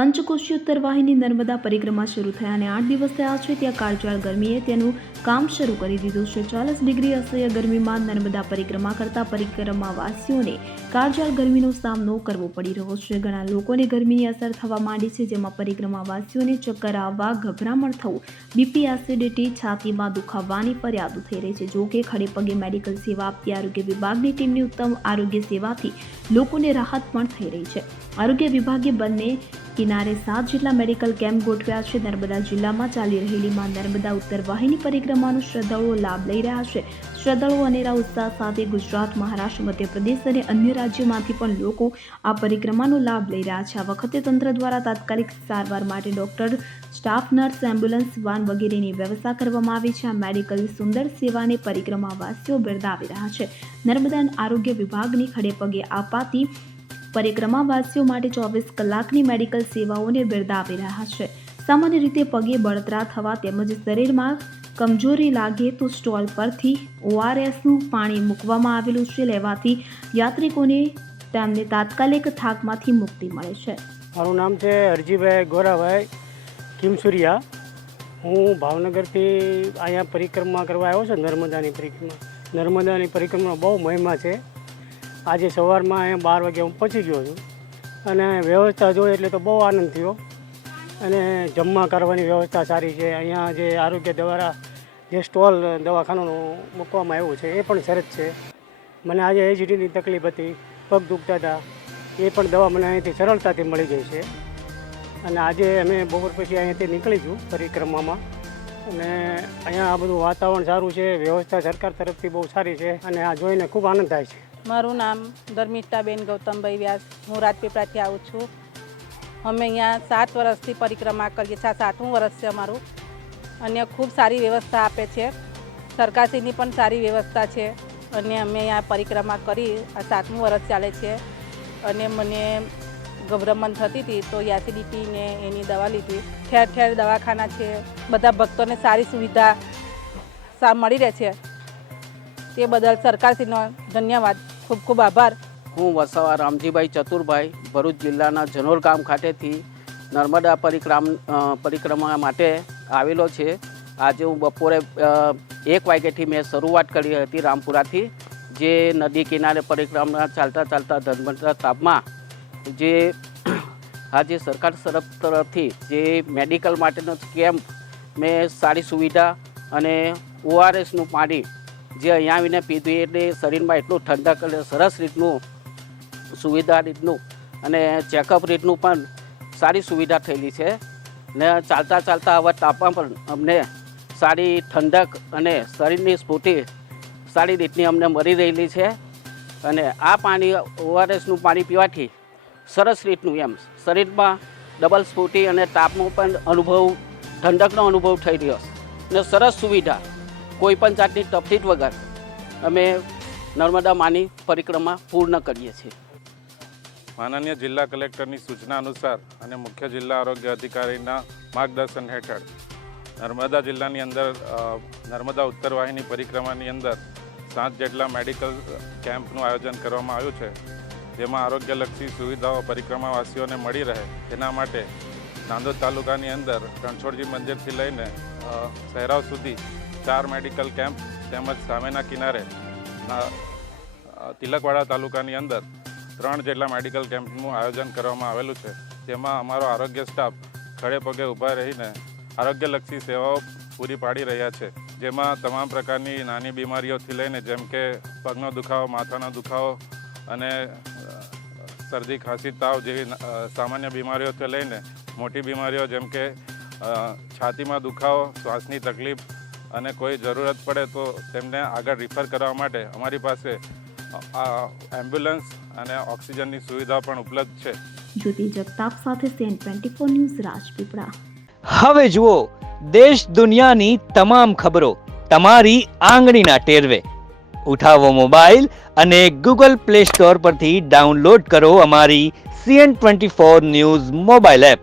પંચકોશી ઉત્તર વાહિની નર્મદા પરિક્રમા શરૂ થયા અને 8 દિવસ થયા છે ત્યાં કાળઝાળ ગરમીએ તેનું કામ શરૂ કરી દીધું છે। 40 ડિગ્રી અસહ્ય ગરમીમાં નર્મદા પરિક્રમા કરતા પરિક્રમાવાસીઓને કાળઝાળ ગરમીનો સામનો કરવો પડી રહ્યો છે। ઘણા લોકોને ગરમીની અસર થવા માંડી છે, જેમાં પરિક્રમાવાસીઓને ચક્કર આવવા, ગભરામણ થવું, બીપી, એસિડિટી, છાતીમાં દુખાવાની ફરિયાદો થઈ રહી છે। જો કે ખડે પગે મેડિકલ સેવા આપતી આરોગ્ય વિભાગની ટીમની ઉત્તમ આરોગ્ય સેવાથી લોકોને રાહત પણ થઈ રહી છે। આરોગ્ય વિભાગે બંને કિનારે 7 જેટલા મેડિકલ કેમ્પ ગોઠવ્યા છે। નર્મદા જિલ્લામાં ચાલી રહેલી માં નર્મદા ઉત્તર વાહિની પરિક્રમાનો શ્રદ્ધાળુઓ લાભ લઈ રહ્યા છે। શ્રદ્ધાળુઓ અનેરા ઉત્સાહ સાથે ગુજરાત, મહારાષ્ટ્ર, મધ્યપ્રદેશ અને અન્ય રાજ્યોમાંથી પણ લોકો આ પરિક્રમાનો લાભ લઈ રહ્યા છે। આ વખતે તંત્ર દ્વારા તાત્કાલિક સારવાર માટે doctor, staff nurse, ambulance van વગેરેની વ્યવસ્થા કરવામાં આવી છે। આ મેડિકલ સુંદર સેવાને પરિક્રમાવાસીઓ બિરદાવી રહ્યા છે। નર્મદા આરોગ્ય વિભાગની ખડે પગે અપાતી પરિક્રમાવાસીઓ માટે 24 કલાકની મેડિકલ સેવાઓને બિરદાવી રહ્યા છે। સામાન્ય રીતે પગે બળતરા થવા તેમજ શરીરમાં કમજોરી લાગે તો સ્ટોલ પરથી ORSનું પાણી મૂકવામાં આવેલું છે। લેવાથી યાત્રિકોને તેમને તાત્કાલિક થાકમાંથી મુક્તિ મળે છે। મારું નામ છે હરજીભાઈ ગોરાભાઈ કિમસુરિયા। હું ભાવનગરથી અહીંયા પરિક્રમા કરવા આવ્યો છું। નર્મદાની પરિક્રમા બહુ મહિમા છે। આજે સવારમાં અહીંયા 12 વાગે હું પહોંચી ગયો છું અને વ્યવસ્થા જોઈ એટલે તો બહુ આનંદ થયો। અને જમવા કરવાની વ્યવસ્થા સારી છે। અહીંયા જે આરોગ્ય દ્વારા જે સ્ટોલ દવાખાનાનું મૂકવામાં આવ્યું છે એ પણ સરસ છે। મને આજે એસિડિટીની તકલીફ હતી, પગ દુખતા હતા, એ પણ દવા મને અહીંથી સરળતાથી મળી ગઈ છે। અને આજે અમે બપોર પછી અહીંયાથી નીકળીશું પરિક્રમામાં। અને અહીંયા આ બધું વાતાવરણ સારું છે, વ્યવસ્થા સરકાર તરફથી બહુ સારી છે અને આ જોઈને ખૂબ આનંદ થાય છે। મારું નામ ધર્મિષ્ઠાબેન ગૌતમભાઈ વ્યાસ, હું રાજપીપળાથી આવું છું। અમે અહીંયા 7 વર્ષથી પરિક્રમા કરીએ છીએ। 7મું વર્ષ છે અમારું અને ખૂબ સારી વ્યવસ્થા આપે છે। સરકારશ્રીની પણ સારી વ્યવસ્થા છે અને અમે અહીંયા પરિક્રમા કરી આ 7મું વર્ષ ચાલે છે। અને મને ગભરામણ થતી હતી તો એસિડિટીને એની દવા લીધી। ઠેર ઠેર દવાખાના છે, બધા ભક્તોને સારી સુવિધા મળી રહે છે। તે બદલ સરકારશ્રીનો ધન્યવાદ, ખૂબ ખૂબ આભાર। હું વસાવા રામજીભાઈ ચતુરભાઈ, ભરૂચ જિલ્લાના જનોર ગામ ખાતેથી નર્મદા પરિક્રમા માટે આવેલો છે। આજે હું બપોરે 1 વાગ્યાથી મેં શરૂઆત કરી હતી રામપુરાથી, જે નદી કિનારે પરિક્રમા ચાલતા ધર્મના તાપમાં જે આજે સરકાર તરફથી જે મેડિકલ માટેનો કેમ્પ, મેં સારી સુવિધા અને ORSનું પાણી જે અહીંયા આવીને પીધું એટલે શરીરમાં એટલું ઠંડક અને સરસ રીતનું સુવિધા રીતનું અને ચેકઅપ રીતનું પણ સારી સુવિધા થયેલી છે। ને ચાલતા આવા તાપમાં પણ અમને સારી ઠંડક અને શરીરની સ્ફૂર્તિ સારી રીતની અમને મળી રહેલી છે। અને આ પાણી ORSનું પાણી પીવાથી સરસ રીતનું એમ શરીરમાં ડબલ સ્ફૂર્તિ અને તાપનો પણ અનુભવ, ઠંડકનો અનુભવ થઈ રહ્યો છે ને સરસ સુવિધા, કોઈ પણ જાતની તકલીફ વગર અમે નર્મદા માની પરિક્રમા પૂર્ણ કરીએ છીએ। માનનીય જિલ્લા કલેક્ટરની સૂચના અનુસાર અને મુખ્ય જિલ્લા આરોગ્ય અધિકારીના માર્ગદર્શન હેઠળ નર્મદા જિલ્લાની અંદર નર્મદા ઉત્તર વાહિની પરિક્રમાની અંદર 7 જેટલા મેડિકલ કેમ્પનું આયોજન કરવામાં આવ્યું છે, જેમાં આરોગ્યલક્ષી સુવિધાઓ પરિક્રમાવાસીઓને મળી રહે તેના માટે નાંદોદ તાલુકાની અંદર રણછોડજી મંદિરથી લઈને સહેરાવ સુધી 4 મેડિકલ કેમ્પ તેમજ સામેના કિનારે તિલકવાડા તાલુકાની અંદર 3 જેટલા મેડિકલ કેમ્પનું આયોજન કરવામાં આવેલું છે, જેમાં અમારો આરોગ્ય સ્ટાફ ખડે પગે ઊભા રહીને આરોગ્યલક્ષી સેવાઓ પૂરી પાડી રહ્યા છે। જેમાં તમામ પ્રકારની નાની બીમારીઓથી લઈને જેમ કે પગનો દુખાવો, માથાનો દુખાવો અને શરદી, ખાંસી, તાવ જેવી સામાન્ય બીમારીઓથી લઈને મોટી બીમારીઓ જેમ કે છાતીમાં દુખાવો, શ્વાસની તકલીફ અને કોઈ જરૂરત પડે તો તેમને આગળ રિફર કરવા માટે અમારી પાસે એમ્બ્યુલન્સ અને ઓક્સિજનની સુવિધા પણ ઉપલબ્ધ છે। જ્યોતિ જગતાપ સાથે CN24 ન્યૂઝ, રાજપીપળા। હવે જુઓ દેશ દુનિયાની તમામ ખબરો તમારી આંગળીના ટેરવે। ઉઠાવો મોબાઈલ અને Google Play Store પરથી ડાઉનલોડ કરો અમારી CN24 ન્યૂઝ મોબાઈલ એપ।